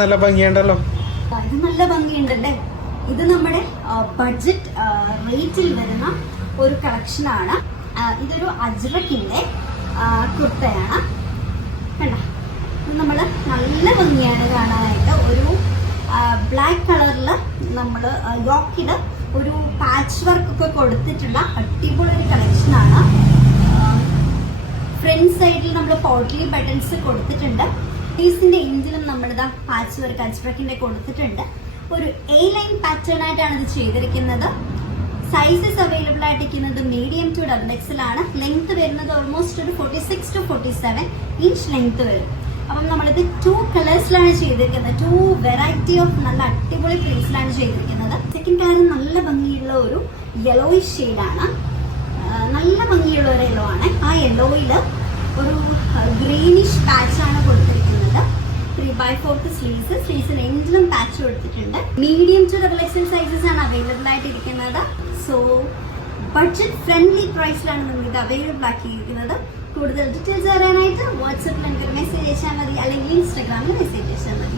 നല്ല ഭംഗിയുണ്ടല്ലോ. ഇത് നല്ല ഭംഗിയുണ്ടല്ലേ. ഇത് നമ്മുടെ ബഡ്ജറ്റ് റേറ്റിൽ വരുന്ന ഒരു കളക്ഷൻ ആണ്. ഇതൊരു അജ്രക്കിന്റെ കുർത്തയാണ്. കണ്ട, നമ്മള് നല്ല ഭംഗിയാണ് കാണാനായിട്ട്. ഒരു ബ്ലാക്ക് കളറില് നമ്മള് യോക്കില് ഒരു പാച്ച് വർക്ക് ഒക്കെ കൊടുത്തിട്ടുള്ള അടിപൊളി ഒരു കളക്ഷൻ ആണ്. ഫ്രണ്ട് സൈഡിൽ നമ്മൾ പോട്ട്ലി ബട്ടൺസ് കൊടുത്തിട്ടുണ്ട്. പീസിന്റെ എൻഡിലും നമ്മളിതാ പാച്ച് വർക്ക് അജ്രക്കിന്റെ കൊടുത്തിട്ടുണ്ട്. ഒരു എ ലൈൻ പാറ്റേൺ ആയിട്ടാണ് ഇത് ചെയ്തിരിക്കുന്നത്. സൈസസ് അവൈലബിൾ ആയിട്ടിരിക്കുന്നത് മീഡിയം ടു XXL ആണ്. ലെങ്ത് വരുന്നത് ഓൾമോസ്റ്റ് ഒരു 46 to 47 ഇഞ്ച് ലെങ്ത് വരും. അപ്പം നമ്മളിത് 2 കളേഴ്സിലാണ് ചെയ്തിരിക്കുന്നത്. 2 വെറൈറ്റി ഓഫ് നല്ല അടിപൊളി പ്രിന്റ്സിലാണ് ചെയ്തിരിക്കുന്നത്. സെക്കൻഡ് കളർ നല്ല ഭംഗിയുള്ള ഒരു യെല്ലോയിഷ് ഷെയ്ഡാണ്. നല്ല ഭംഗിയുള്ള ഒരു യെല്ലോ ആണ്. ആ യെല്ലോയില് ഒരു ഗ്രീനിഷ് പാച്ച് ആണ് കൊടുത്തിരിക്കുന്നത്. 3/4 സ്ലീവ്സിന് എൻഡിലും പാച്ച് കൊടുത്തിട്ടുണ്ട്. മീഡിയം ടു XXL സൈസസ് ആണ് അവൈലബിൾ ആയിട്ടിരിക്കുന്നത്. സോ ബഡ്ജറ്റ് ഫ്രണ്ട്ലി പ്രൈസിലാണ് നമ്മൾ ഇത് അവൈലബിൾ ആക്കിയിരിക്കുന്നത്. കൂടുതൽ ഡീറ്റെയിൽസ് അറിയാനായിട്ട് വാട്സാപ്പിൽ എനിക്ക് മെസ്സേജ് അയച്ചാൽ മതി, അല്ലെങ്കിൽ ഇൻസ്റ്റാഗ്രാമിൽ മെസ്സേജ് അയച്ചാൽ മതി.